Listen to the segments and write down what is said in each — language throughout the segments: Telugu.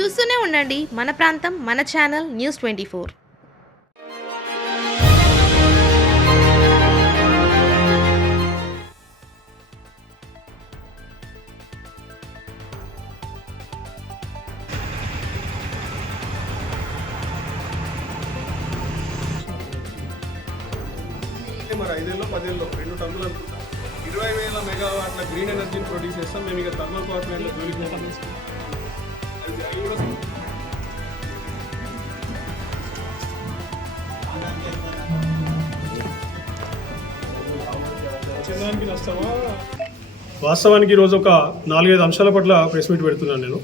చూస్తూనే ఉండండి మన ప్రాంతం మన ఛానల్ న్యూస్ ట్వంటీ ఫోర్. మరి ఐదేళ్ళు పదేళ్ళు రెండు టన్నులు అనుకుంటా. ఇరవై వేల మెగావాట్ల గ్రీన్ ఎనర్జీని ప్రొడ్యూస్ చేస్తాం. మేము ఇక థర్మల్ పవర్ ప్లాంట్లో జోలికి వాస్తవానికి ఈరోజు ఒక నాలుగైదు అంశాల పట్ల ప్రెస్ మీట్ పెడుతున్నాను నేను.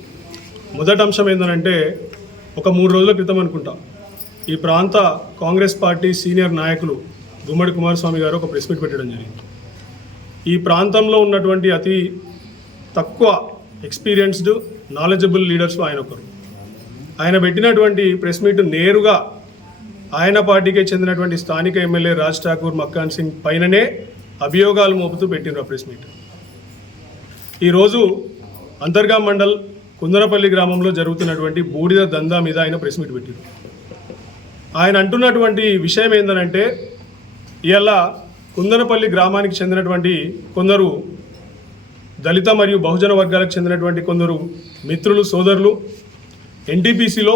మొదటి అంశం ఏంటంటే ఒక మూడు రోజుల క్రితం అనుకుంటా. ఈ ప్రాంత కాంగ్రెస్ పార్టీ సీనియర్ నాయకులు గుమ్మడి కుమారస్వామి గారు ఒక ప్రెస్ మీట్ పెట్టడం జరిగింది. ఈ ప్రాంతంలో ఉన్నటువంటి అతి తక్కువ ఎక్స్పీరియన్స్డ్ నాలెడ్జబుల్ లీడర్స్ ఆయన ఒకరు ఆయన పెట్టినటువంటి ప్రెస్ మీట్ నేరుగా ఆయన పార్టీకే చెందినటువంటి స్థానిక ఎమ్మెల్యే రాజ్ ఠాకూర్ మక్కాన్ సింగ్ పైననే అభియోగాలు మోపుతూ పెట్టిన ప్రెస్ మీట్. ఈరోజు అంతర్గా మండల్ కుందనపల్లి గ్రామంలో జరుగుతున్నటువంటి బూడిద దందా మీద ఆయన ప్రెస్ మీట్ పెట్టారు ఆయన అంటున్నటువంటి విషయం ఏంటంటే ఇలా కుందనపల్లి గ్రామానికి చెందినటువంటి కొందరు దళిత మరియు బహుజన వర్గాలకు చెందినటువంటి కొందరు మిత్రులు సోదరులు ఎన్టీపీసీలో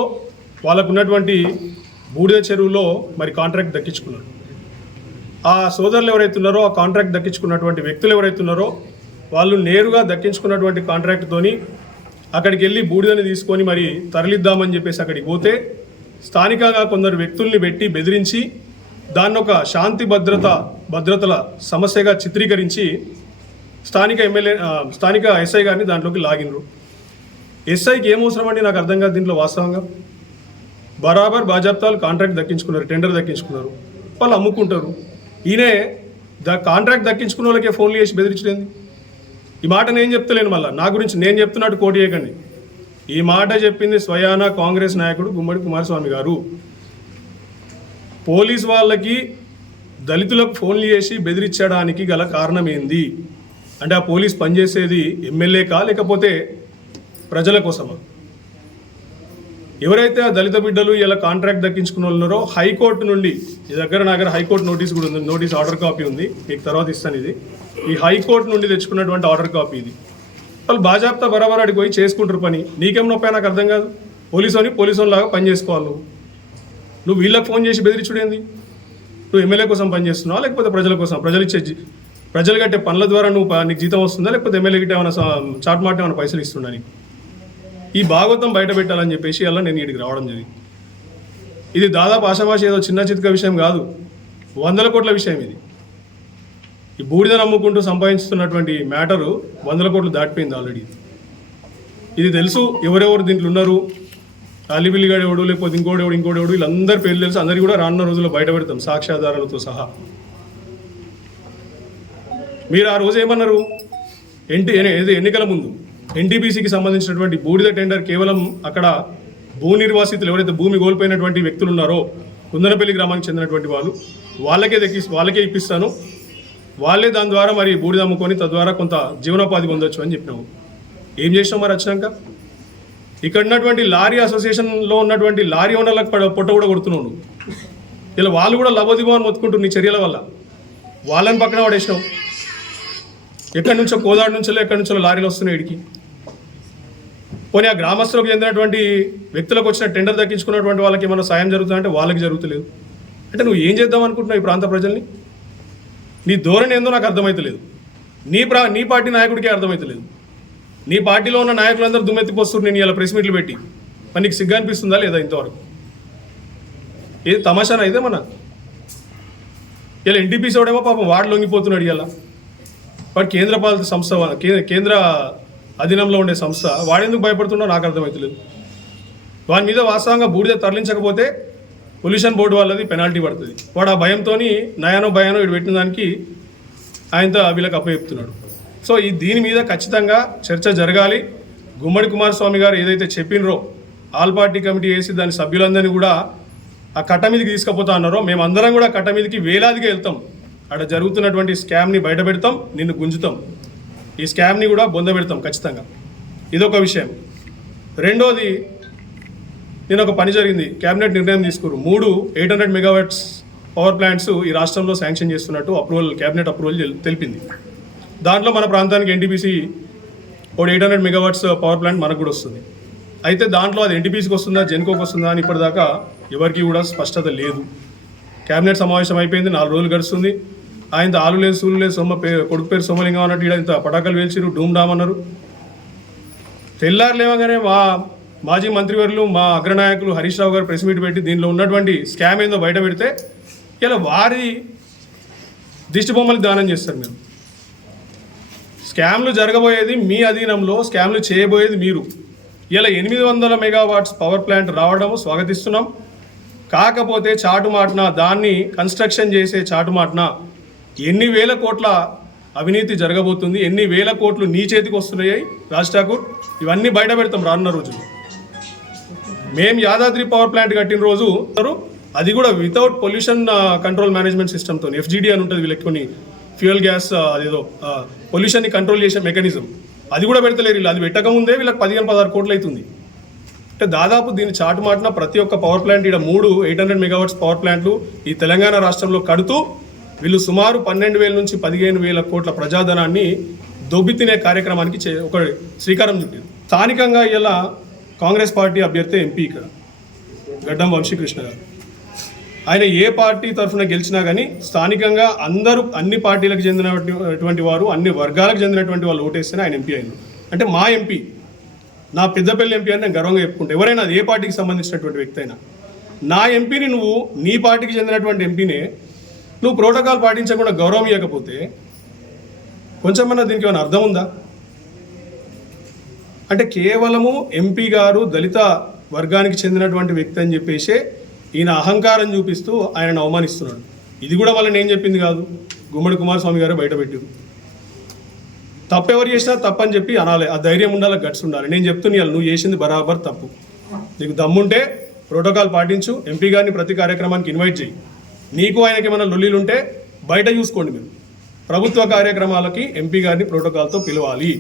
వాళ్ళకున్నటువంటి బూడిద చెరువులో మరి కాంట్రాక్ట్ దక్కించుకున్నారు. ఆ సోదరులు ఎవరైతే ఉన్నారో ఆ కాంట్రాక్ట్ దక్కించుకున్నటువంటి వ్యక్తులు ఎవరైతే ఉన్నారో వాళ్ళు నేరుగా దక్కించుకున్నటువంటి కాంట్రాక్ట్తోని అక్కడికి వెళ్ళి బూడిదని తీసుకొని మరి తరలిద్దామని చెప్పేసి అక్కడికి పోతే స్థానికంగా కొందరు వ్యక్తుల్ని పెట్టి బెదిరించి దాన్ని ఒక శాంతి భద్రత భద్రతల సమస్యగా చిత్రీకరించి స్థానిక ఎమ్మెల్యే స్థానిక ఎస్ఐ గారిని దాంట్లోకి లాగినరు ఎస్ఐకి ఏం అవసరం అండి? నాకు అర్థం కాదు దీంట్లో వాస్తవంగా. బరాబర్ బాజాప్తాలు కాంట్రాక్ట్ దక్కించుకున్నారు టెండర్ దక్కించుకున్నారు. వాళ్ళు అమ్ముకుంటారు. ఈయనే ద కాంట్రాక్ట్ దక్కించుకున్న వాళ్ళకే ఫోన్లు చేసి బెదిరించలేదు. ఈ మాట నేను చెప్తలేను మళ్ళీ. నా గురించి నేను చెప్తున్నట్టు కోటి చేయకండి ఈ మాట చెప్పింది స్వయాన కాంగ్రెస్ నాయకుడు గుమ్మడి కుమారస్వామి గారు. పోలీస్ వాళ్ళకి దళితులకు ఫోన్లు చేసి బెదిరించడానికి గల కారణం ఏంది? అంటే ఆ పోలీస్ పనిచేసేది ఎమ్మెల్యేకా లేకపోతే ప్రజల కోసమా? ఎవరైతే ఆ దళిత బిడ్డలు ఇలా కాంట్రాక్ట్ దక్కించుకున్న వాళ్ళున్నారో హైకోర్టు నుండి ఈ దగ్గర నా దగ్గర హైకోర్టు నోటీస్ కూడా ఉంది నోటీస్ ఆర్డర్ కాపీ ఉంది మీకు తర్వాత ఇస్తాను ఇది. ఈ హైకోర్టు నుండి తెచ్చుకున్నటువంటి ఆర్డర్ కాపీ ఇది. వాళ్ళు బాజాప్తా బరాబర్ అడిగి పోయి చేసుకుంటారు పని. నీకేం నొప్పి నాకు అర్థం కాదు. పోలీసు అని పోలీసు లాగా పని చేసుకోవాలి నువ్వు. నువ్వు వీళ్ళకి ఫోన్ చేసి బెదిరించుడేంది నువ్వు ఎమ్మెల్యే కోసం పనిచేస్తున్నావా లేకపోతే ప్రజల కోసం? ప్రజలు ఇచ్చే ప్రజలు కట్టే పనుల ద్వారా నువ్వు నీకు జీతం వస్తుందా? లేకపోతే ఎమ్మెల్యే గిట్ట ఏమైనా చాట్ మాట ఏమైనా పైసలు ఇస్తుండని ఈ భాగవతం బయట పెట్టాలని చెప్పేసి అలా నేను ఇక్కడికి రావడం జరిగింది. ఇది దాదాపు ఆశాభాష ఏదో చిన్న చితక విషయం కాదు. వందల కోట్ల విషయం ఇది. ఈ బూడిద నమ్ముకుంటూ సంపాదించుతున్నటువంటి మ్యాటరు వందల కోట్లు దాటిపోయింది ఆల్రెడీ. ఇది తెలుసు ఎవరెవరు దీంట్లో ఉన్నారు? అలిబిల్లిగాడు ఎవడు లేకపోతే ఇంకోటి ఎవడు వీళ్ళందరి పేర్లు తెలుసు. అందరికీ కూడా రానున్న రోజుల్లో బయట పెడతాం సాక్ష్యాధారాలతో సహా. మీరు ఆ రోజు ఏమన్నారు? ఎన్టీ ఎన్నికల ముందు ఎన్టీపీసీకి సంబంధించినటువంటి బూడిద టెండర్ కేవలం అక్కడ భూ నిర్వాసితులు ఎవరైతే భూమి కోల్పోయినటువంటి వ్యక్తులు ఉన్నారో కుందనపల్లి గ్రామానికి చెందినటువంటి వాళ్ళు వాళ్ళకే దక్కి వాళ్ళకే ఇప్పిస్తాను. వాళ్ళే దాని ద్వారా మరి బూడిద అమ్ముకొని తద్వారా కొంత జీవనోపాధి పొందొచ్చు అని చెప్పినాము ఏం చేసినాం మరి వచ్చినాక ఇక్కడ ఉన్నటువంటి లారీ అసోసియేషన్లో ఉన్నటువంటి లారీ ఓనర్లకు పడ- పొట్ట కూడా కొడుతున్నావు ఇలా వాళ్ళు కూడా లబోదిబో అని మొత్తుకుంటారు నీ చర్యల వల్ల. వాళ్ళని పక్కన పడేసినావు. ఎక్కడి నుంచో కోదాడు నుంచో ఎక్కడి నుంచో లారీలు వస్తున్నాయి ఇడికి. పోనీ ఆ గ్రామస్తులకు చెందినటువంటి వ్యక్తులకు వచ్చిన టెండర్ దక్కించుకున్నటువంటి వాళ్ళకి ఏమైనా సాయం జరుగుతుందంటే వాళ్ళకి జరుగుతలేదు. అంటే నువ్వు ఏం చేద్దాం అనుకుంటున్నావు ఈ ప్రాంత ప్రజల్ని? నీ ధోరణి ఏందో నాకు అర్థమవుతలేదు నీ ప్రా నీ పార్టీ నాయకుడికే అర్థమవుతలేదు నీ పార్టీలో ఉన్న నాయకులందరూ దుమ్మెత్తిపోస్తారు నేను ఇలా ప్రెస్ మీట్లు పెట్టి. మరి నీకు సిగ్గు అనిపిస్తుందా లేదా ఇంతవరకు? ఏది తమాషానా ఇదే మన ఇలా ఎన్టీపీసీ వాడేమో పాపం వాడు లొంగిపోతున్నాడు ఇలా వాడు కేంద్ర పాలిత సంస్థ కేంద్ర అధీనంలో ఉండే సంస్థ వాడెందుకు భయపడుతుండో నాకు అర్థమవుతలేదు వాని మీద వాస్తవంగా బూడిద తరలించకపోతే పొల్యూషన్ బోర్డు వాళ్ళది పెనాల్టీ పడుతుంది. వాడు ఆ భయంతో నయానో భయానో ఇటు పెట్టిన దానికి ఆయనతో వీళ్ళకి అప్పచెప్తున్నాడు సో ఈ దీని మీద ఖచ్చితంగా చర్చ జరగాలి. గుమ్మడి కుమారస్వామి గారు ఏదైతే చెప్పినరో ఆల్ పార్టీ కమిటీ వేసి దాని సభ్యులందరినీ కూడా ఆ కట్ట మీదకి తీసుకుపోతా అన్నారో మేమందరం కూడా కట్ట మీదకి వేలాదిగా వెళ్తాం. అక్కడ జరుగుతున్నటువంటి స్కామ్ని బయట పెడతాం నిన్ను గుంజుతాం. ఈ స్కామ్ని కూడా బొంద పెడతాం ఖచ్చితంగా. ఇదొక విషయం. రెండోది నేను ఒక పని జరిగింది. కేబినెట్ నిర్ణయం తీసుకురు. మూడు eight hundred megawatts power plants ఈ రాష్ట్రంలో శాంక్షన్ చేస్తున్నట్టు అప్రూవల్ కేబినెట్ అప్రూవల్ తెలిపింది. దాంట్లో మన ప్రాంతానికి ఎన్టీపీసీ ఒక eight hundred megawatts power plant మనకు కూడా వస్తుంది. అయితే దాంట్లో అది ఎన్టీపీసీకి వస్తుందా జెన్కోకి వస్తుందా అని ఇప్పటిదాకా ఎవరికి కూడా స్పష్టత లేదు. కేబినెట్ సమావేశం అయిపోయింది నాలుగు రోజులు గడుస్తుంది. ఆయన ఆలు లేదు సూలు లేదు సొమ్మ పేరు కొడుకు పేరు సోమలింగం అన్నట్టు ఈడ ఇంత పటాకాలు వేల్చిరు డూమ్ డామ్ అన్నారు. తెల్లారు లేవగానే మా మాజీ మంత్రివర్యులు మా అగ్రనాయకులు హరీష్ రావు గారు ప్రెస్ మీట్ పెట్టి దీనిలో ఉన్నటువంటి స్కామ్ ఏందో బయట పెడితే ఇలా వారి దిష్టి బొమ్మలు దానం చేస్తారు మీరు. స్కామ్లు జరగబోయేది మీ అధీనంలో స్కామ్లు చేయబోయేది మీరు. ఇలా ఎనిమిది వందల మెగావాట్స్ పవర్ ప్లాంట్ రావడము స్వాగతిస్తున్నాం. కాకపోతే చాటుమాటన దాన్ని కన్స్ట్రక్షన్ చేసే చాటుమాటన ఎన్ని వేల కోట్ల అవినీతి జరగబోతుంది ఎన్ని వేల కోట్లు నీ చేతికి వస్తున్నాయి రాజ్ ఠాకూర్? ఇవన్నీ బయట పెడతాం రానున్న రోజుల్లో. మేము యాదాద్రి పవర్ ప్లాంట్ కట్టిన రోజు అది కూడా వితౌట్ పొల్యూషన్ కంట్రోల్ మేనేజ్మెంట్ సిస్టమ్తో ఎఫ్జిడి అని ఉంటుంది వీళ్ళకి కొన్ని ఫ్యూయల్ గ్యాస్ అదేదో పొల్యూషన్ని కంట్రోల్ చేసే మెకానిజం అది కూడా పెడతలేరు వీళ్ళు. అది పెట్టకముందే వీళ్ళకి పదిహేను పదహారు కోట్లు అవుతుంది అంటే దాదాపు దీని చాటు మాటిన ప్రతి ఒక్క పవర్ ప్లాంట్ ఇక్కడ మూడు ఎయిట్ హండ్రెడ్ మెగావాట్స్ పవర్ ప్లాంట్లు ఈ తెలంగాణ రాష్ట్రంలో కడుతూ వీళ్ళు సుమారు పన్నెండు వేల నుంచి పదిహేను వేల కోట్ల ప్రజాధనాన్ని దొబ్బి తినే కార్యక్రమానికి చే- ఒక శ్రీకారం చుట్టింది. స్థానికంగా ఇలా కాంగ్రెస్ పార్టీ అభ్యర్థి ఎంపీ ఇక్కడ గడ్డం వంశీకృష్ణ గారు. ఆయన ఏ పార్టీ తరఫున గెలిచినా కానీ స్థానికంగా అందరూ అన్ని పార్టీలకు చెందినటువంటి వారు అన్ని వర్గాలకు చెందినటువంటి వాళ్ళు ఓటేస్తేనే ఆయన ఎంపీ అయింది అంటే మా ఎంపీ నా పెద్దపల్లి ఎంపీ అని నేను గర్వంగా చెప్పుకుంటా. ఎవరైనా ఏ పార్టీకి సంబంధించినటువంటి వ్యక్తి అయినా నా ఎంపీని నువ్వు నీ పార్టీకి చెందినటువంటి ఎంపీనే నువ్వు ప్రోటోకాల్ పాటించకుండా గౌరవం ఇవ్వకపోతే కొంచెమన్నా దీనికి ఏమైనా అర్థం ఉందా? అంటే కేవలము ఎంపీ గారు దళిత వర్గానికి చెందినటువంటి వ్యక్తి అని చెప్పేసి ఈయన అహంకారం చూపిస్తూ ఆయనను అవమానిస్తున్నాడు. ఇది కూడా వాళ్ళని నేను చెప్పింది కాదు? గుమ్మడి కుమారస్వామి గారు బయటపెట్టారు తప్పెవరు చేసినా తప్పని చెప్పి అనాలి. ఆ ధైర్యం ఉండాలి గట్స్ ఉండాలి. నేను చెప్తున్నా నువ్వు చేసింది బరాబర్ తప్పు. నీకు దమ్ముంటే ప్రోటోకాల్ పాటించు ఎంపీ గారిని ప్రతి కార్యక్రమానికి ఇన్వైట్ చేయి. నీకు ఆయనకి ఏమైనా లొల్లిలుంటే బయట చూసుకోండి మీరు. ప్రభుత్వ కార్యక్రమాలకి ఎంపీ గారిని ప్రోటోకాల్తో పిలవాలి.